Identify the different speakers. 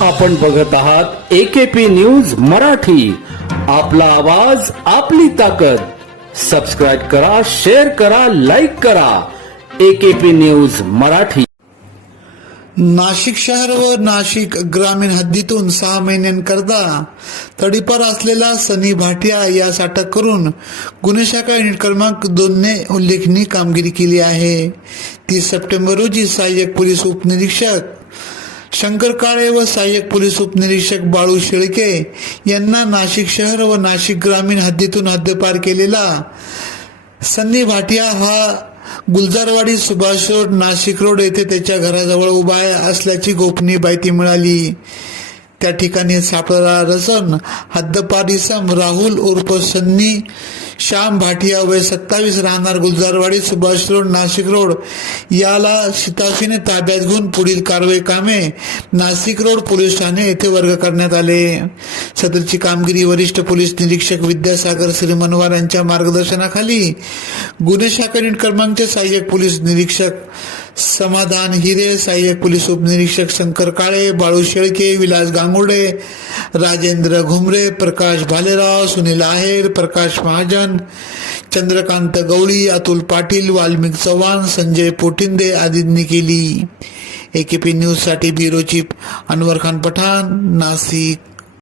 Speaker 1: आपण बघत आहात एकेपी न्यूज मराठी. आपला आवाज आपली ताकद. सबस्क्राईब करा शेअर करा लाईक करा. AKP news Marathi.
Speaker 2: नाशिक शहर व नाशिक ग्रामीण हद्दीतून सहा महिन्यांकरता तडीपार असलेला सनी भाटिया यास अटक करून गुन्हे शाखा युनिट क्रमांक दोनने उल्लेखनीय कामगिरी केली आहे. तीस सप्टेंबर रोजी सहाय्यक पोलीस उपनिरीक्षक शंकर काळे व सहाय्यक पोलीस उपनिरीक्षक बाळू शेळके यांना नाशिक शहर व नाशिक ग्रामीण हद्दीतून हद्दपार केलेला सन्नी भाटिया हा गुलजारवाडी सुभाष रोड नाशिक रोड येथे त्याच्या घराजवळ उभा असल्याची गोपनीय माहिती मिळाली. त्या ठिकाणी सापडला रसन हद्दपार इसम राहुल उर्फ सन्नी श्याम भाटिया वय सत्तावीस राहणार गुलजारवाडी सुभाष रोड नाशिक रोड. याला शिताफीने ताब्यात घेऊन पुढील कारवाई कामे नाशिक रोड पोलीस ठाणे येथे वर्ग करण्यात आले. सदरची कामगिरी वरिष्ठ पोलीस निरीक्षक विद्यासागर श्रीमनवार यांच्या मार्गदर्शनाखाली गुन्हे शाखा युनिट क्रमांकचे सहाय्यक पोलीस निरीक्षक समाधान हिरे सहाय्यक पोलीस उपनिरीक्षक शंकर काळे बाळू शेळके विलास गांगुर्डे राजेंद्र घुमरे प्रकाश भालेराव सुनील आहेर प्रकाश महाजन चंद्रकांत गवळी अतुल पाटील वाल्मिक चव्हाण संजय पोटिंदे आदींनी केली. एकेपी न्यूजसाठी ब्युरो चीफ अनवर खान पठाण नाशिक.